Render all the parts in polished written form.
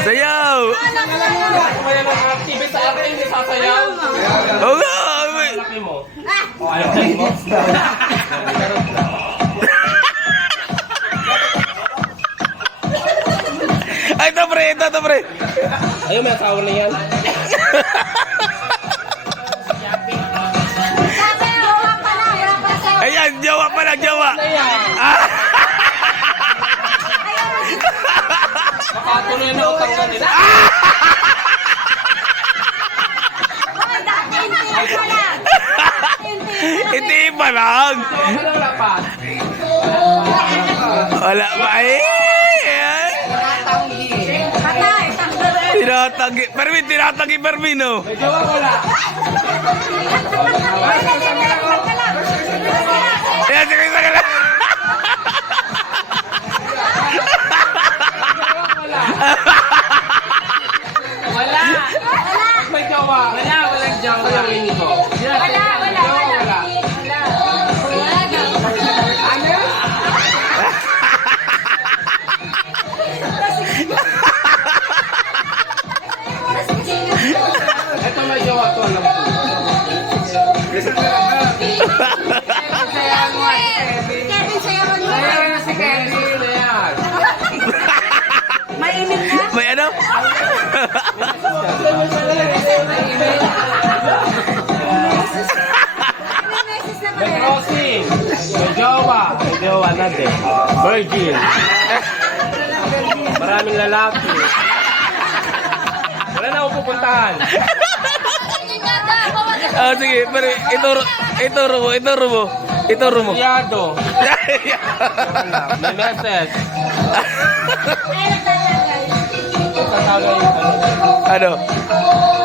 Sayaw! Activist sa akin, hindi sasayaw. Oo nga! Laki mo. O, ayaw mo. Ay, ito pre! Ayun, may asawa na yan. Ayan, jowa pala, jowa! Makatuloy na utang na nila. Hindi pa lang! Wala pa. Wala ba? Tinatagi. Permin, oh. May jowa, wala. Ayan, sige. Wala. May jowa. Walang jowa. Sayawin ko. Wala. Ito may jowa to, alam ko. Sayawin na si Kevin. Ayan. May ano? May crossing. May jowa. May jowa na din. Virgin. Maraming lalaki. Wala na akong pupuntahan. Ah, sige, pero ituro mo. Yado. May message. Tatawag yung ano. Ano?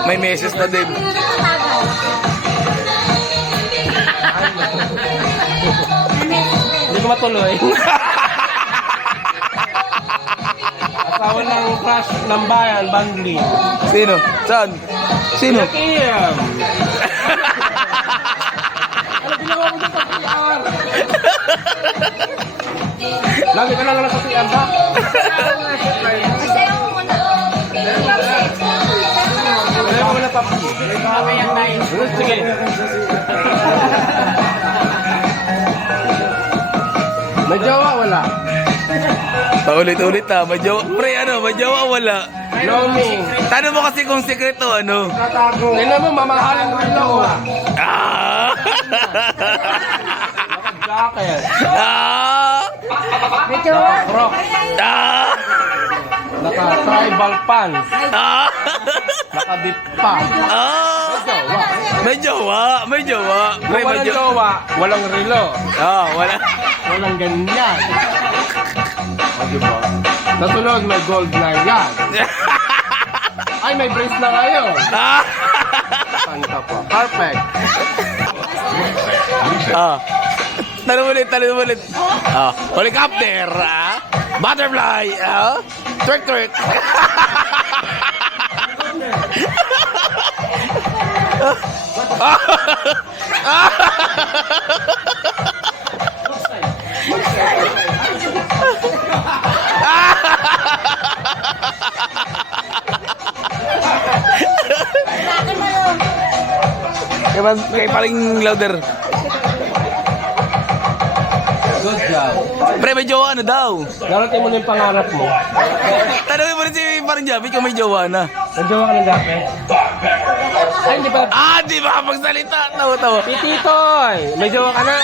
May message na din. Hindi ko matuloy. Asawa ng crush ng bayan, Bangli. Sino? Saan? Sino? Kim! Ano ginawa mo dito sa PR? Lagi ka lang sa PR ba? Wala mo na papi. Sige. May jowa, wala. Paulit-ulit ha. May jowa. Pre, ano? May jowa o wala? Roaming. Tanong mo kasi kung sekreto, ano? Tatago. Tingnan mo, mamahalin mo rin ako. Ah! Jacket. Ah! May jowa? Rock. Ah! Naka-tribal pants. Ah! Naka-bip pa. Ah! May jowa. Pre, Kung may walang jowa. jowa, walang relo. Ah, wala. Walang ganyan. O, diba? Nasunod, may gold na yan. Ay, may brace na ngayon. Ah! Saan ka pa? Perfect. Ah. Tanong ulit. Ah, helicopter, ah. Butterfly, ah. Twerk. Kaya paling louder. Good job. Pre, may jowa na daw. Darating mo na yung pangarap mo. Tanongin mo rin si Parang Javi kung may jowa na. May jowa ka ng dati? Ay, hindi pa. Ah, di ba magsalita? Tawa. Pititoy! May jowa ka na?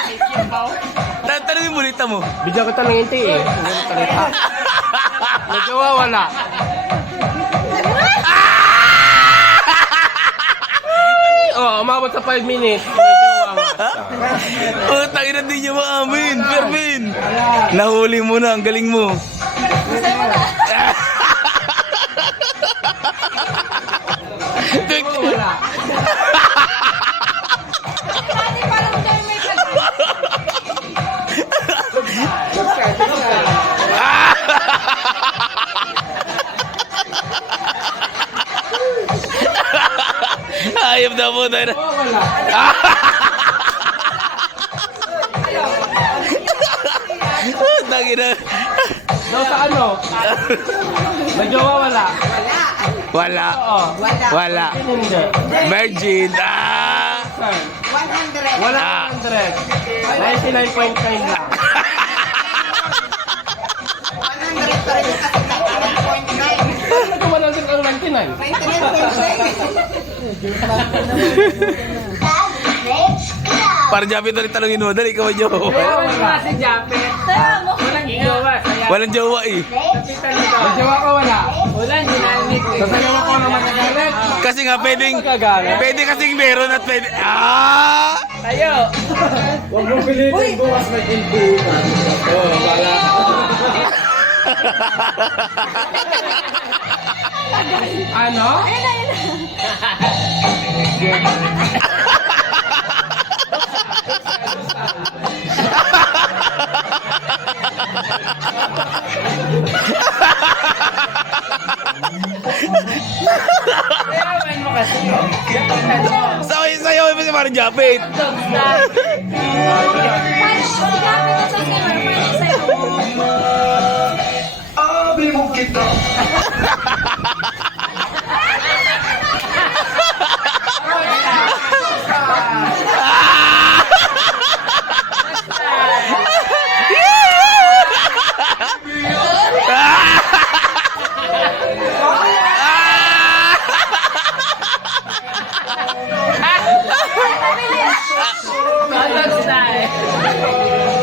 Tanongin mo ulit mo. Bigyan kita ng inti eh. Hindi mo talita. May jowa, wala. Oh, umabot sa 5 minutes. May jowa nga. Putang ina, di niya maamin. Permin. Nahuli mo na, ang galing mo. Wala. Dati parang tayo may Ayop na po tayo. Wala. Tangina. Daw sa ano? May jowa wala. Wala. Oo. Wala. Hindi. Virgin. Ah! Sir. 100. Wala 100. 99.9 lang. 100 pa rin yung kasi 99.9. Ano ka 100 ang 99? 99.9. Para Japit na rin tanongin mo. Dali, ikaw ang jowa. Wala. Si Japet. Walang jowa. Saya. Walang jowa eh. Kapitan nito. May jowa ko wala. Wala, hindi narinig ko. Sasayaw ako ng magagalit. Kasi nga pwedeng, Magagalit. pwede kasing meron at pwede, ah! Tayo. Huwag mong pilitin bukas may tindihan. Oo, wala. Ano? Sayawan mo kasi. Sayo mo si Para Japit. Dog style.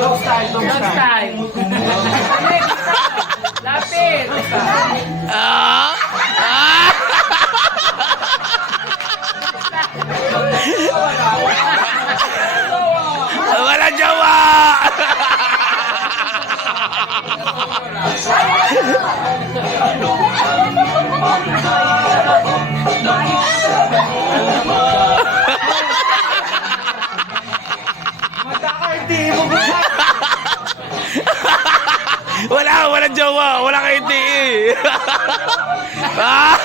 Dog style, dog Dog style. style. Lapit. Ah! Ah! Wala jowa! Wala jowa, wala kay eh. Ah!